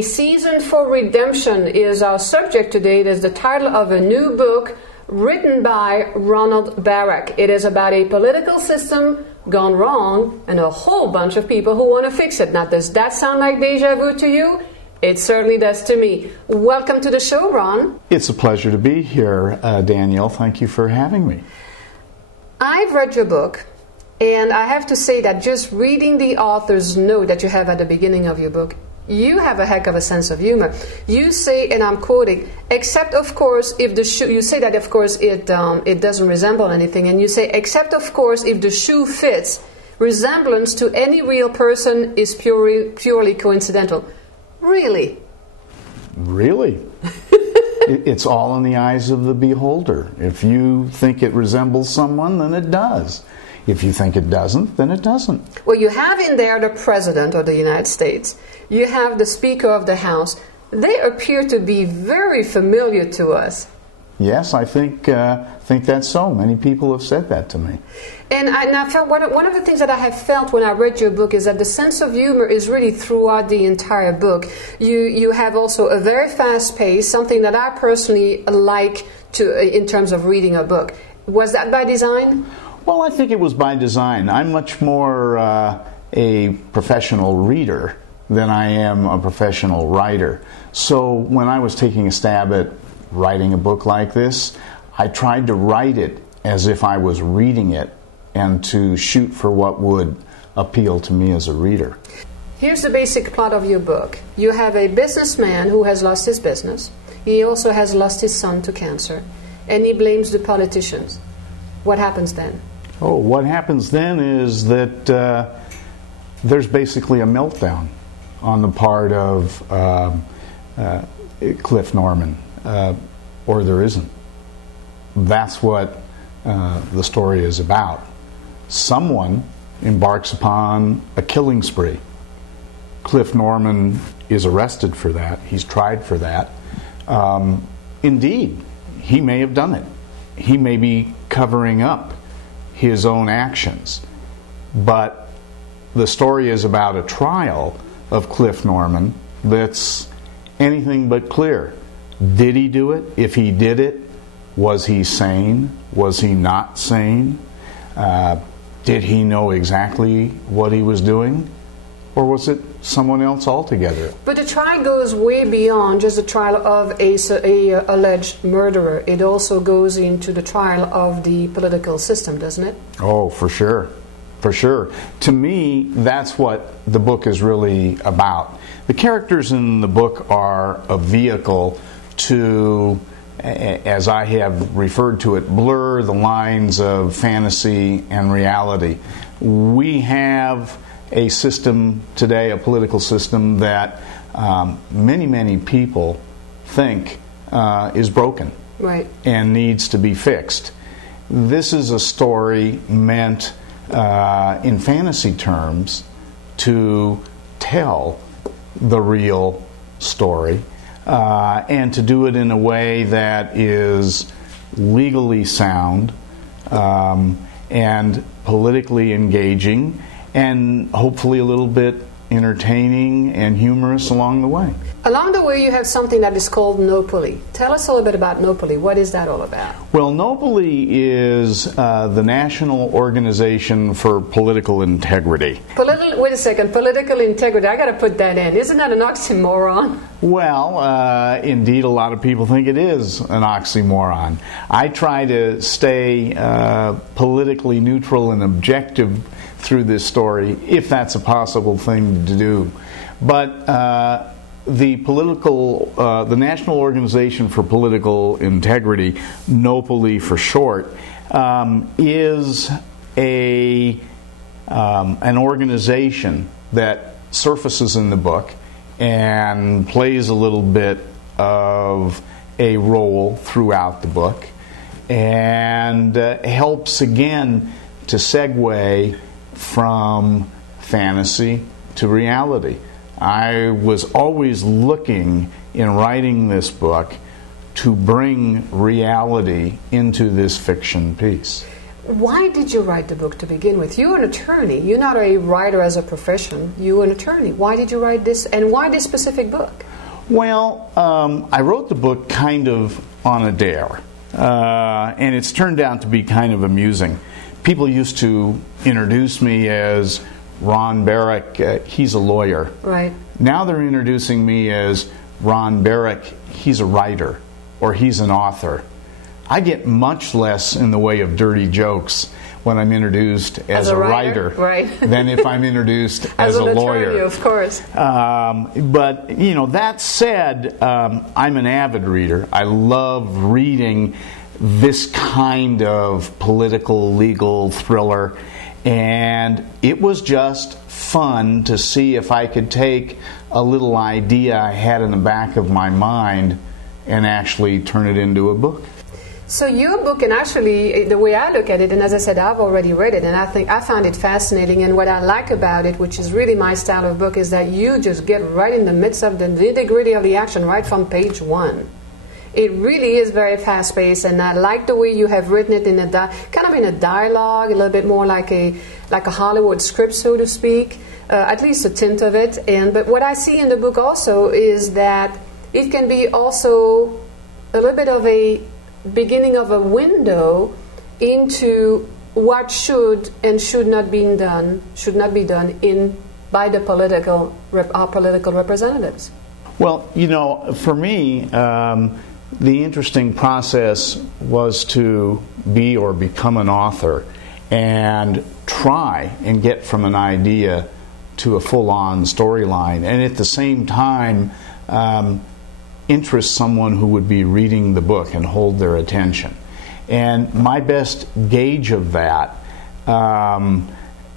A Season for Redemption is our subject today. It is the title of a new book written by Ronald Barak. It is about a political system gone wrong and a whole bunch of people who want to fix it. Now, does that sound like deja vu to you? It certainly does to me. Welcome to the show, Ron. It's a pleasure to be here, Danielle. Thank you for having me. I've read your book, and I have to say that just reading the author's note that you have at the beginning of your book, you have a heck of a sense of humor. You say, and I'm quoting, except of course if the shoe, you say that of course it doesn't resemble anything, and you say, except of course if the shoe fits, resemblance to any real person is purely coincidental. Really? Really? It's all in the eyes of the beholder. If you think it resembles someone, then it does. If you think it doesn't, then it doesn't. Well, you have in there the President of the United States. You have the Speaker of the House. They appear to be very familiar to us. Yes, I think that's so. Many people have said that to me. And I felt one of the things that I have felt when I read your book is that the sense of humor is really throughout the entire book. You have also a very fast pace, something that I personally like in terms of reading a book. Was that by design? Well, I think it was by design. I'm much more a professional reader than I am a professional writer. So when I was taking a stab at writing a book like this, I tried to write it as if I was reading it and to shoot for what would appeal to me as a reader. Here's the basic plot of your book. You have a businessman who has lost his business. He also has lost his son to cancer, and he blames the politicians. What happens then? Oh, what happens then is that there's basically a meltdown on the part of Cliff Norman, or there isn't. That's what the story is about. Someone embarks upon a killing spree. Cliff Norman is arrested for that. He's tried for that. Indeed, he may have done it. He may be covering up his own actions. But the story is about a trial of Cliff Norman that's anything but clear. Did he do it? If he did it, was he sane? Was he not sane? Did he know exactly what he was doing? Or was it someone else altogether? But the trial goes way beyond just the trial of a alleged murderer. It also goes into the trial of the political system, doesn't it? Oh, for sure. For sure. To me, that's what the book is really about. The characters in the book are a vehicle to, as I have referred to it, blur the lines of fantasy and reality. We have a system today, a political system that many people think is broken, right, and needs to be fixed. This is a story meant in fantasy terms to tell the real story, and to do it in a way that is legally sound and politically engaging, and hopefully a little bit entertaining and humorous along the way. Along the way you have something that is called Nopoli. Tell us a little bit about Nopoli. What is that all about? Well, Nopoli is the National Organization for Political Integrity. Wait a second, political integrity, I got to put that in. Isn't that an oxymoron? Well, indeed, a lot of people think it is an oxymoron. I try to stay politically neutral and objective through this story, if that's a possible thing to do. But the National Organization for Political Integrity, NOPOLI for short, is an organization that surfaces in the book and plays a little bit of a role throughout the book, and helps again to segue from fantasy to reality. I was always looking in writing this book to bring reality into this fiction piece. Why did you write the book to begin with? You're an attorney. You're not a writer as a profession. You're an attorney. Why did you write this, and why this specific book? Well, I wrote the book kind of on a dare, and it's turned out to be kind of amusing. People used to introduce me as Ron Barak, he's a lawyer. Right. Now they're introducing me as Ron Barak, he's a writer, or he's an author. I get much less in the way of dirty jokes when I'm introduced as a writer right. than if I'm introduced as a lawyer. Attorney, of course. But, you know, that said, I'm an avid reader. I love reading this kind of political, legal thriller, and it was just fun to see if I could take a little idea I had in the back of my mind and actually turn it into a book. So your book, and actually the way I look at it, and as I said, I've already read it, and I think I found it fascinating, and what I like about it, which is really my style of book, is that you just get right in the midst of the nitty-gritty of the action right from page one. It really is very fast-paced, and I like the way you have written it in a kind of in a dialogue, a little bit more like a Hollywood script, so to speak, at least a tint of it. But what I see in the book also is that it can be also a little bit of a beginning of a window into what should and should not be done by the our political representatives. Well, you know, for me, the interesting process was to be or become an author and try and get from an idea to a full-on storyline, and at the same time interest someone who would be reading the book and hold their attention. And my best gauge of that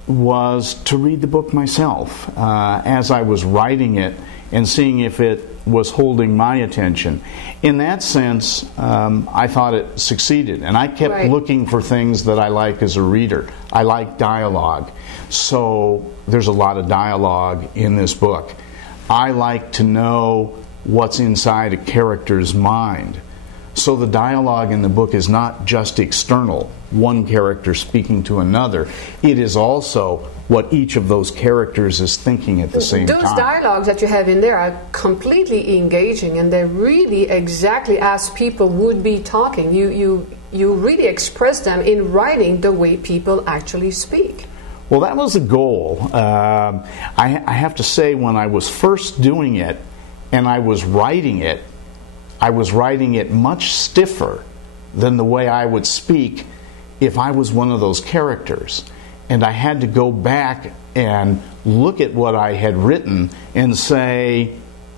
was to read the book myself as I was writing it and seeing if it was holding my attention. In that sense, I thought it succeeded, and I kept looking for things that I like as a reader. I like dialogue, so there's a lot of dialogue in this book. I like to know what's inside a character's mind. So the dialogue in the book is not just external, one character speaking to another. It is also what each of those characters is thinking at the same time. Those dialogues that you have in there are completely engaging, and they're really exactly as people would be talking. You really express them in writing the way people actually speak. Well, that was the goal. I have to say, when I was first doing it, and I was writing it much stiffer than the way I would speak if I was one of those characters. And I had to go back and look at what I had written and say,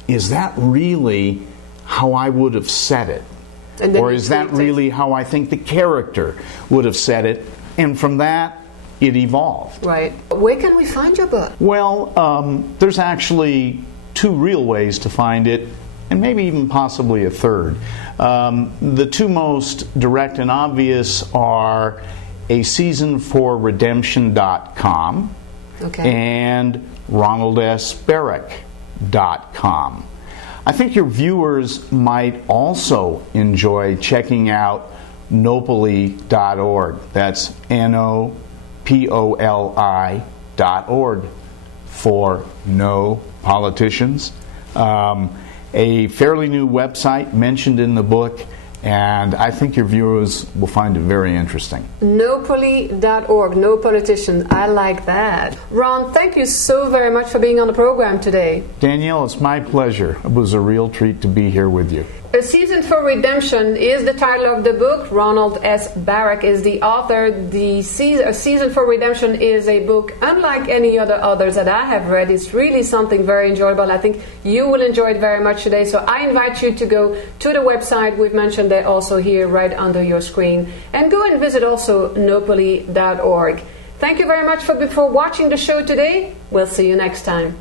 is that really how I would have said it? Or is that really how I think the character would have said it? And from that, it evolved. Right. Where can we find your book? Well, there's actually two real ways to find it, and maybe even possibly a third. The two most direct and obvious are aseasonforredemption.com and ronaldsbarak.com. I think your viewers might also enjoy checking out nopoli.org. That's NOPOLI.org for no politicians. A fairly new website mentioned in the book, and I think your viewers will find it very interesting. Nopoli.org, no politicians. I like that. Ron, thank you so very much for being on the program today. Danielle, it's my pleasure. It was a real treat to be here with you. A Season for Redemption is the title of the book. Ronald S. Barak is the author. A Season for Redemption is a book unlike any others that I have read. It's really something very enjoyable. I think you will enjoy it very much today. So I invite you to go to the website. We've mentioned that also here right under your screen. And go and visit also nopoli.org. Thank you very much for watching the show today. We'll see you next time.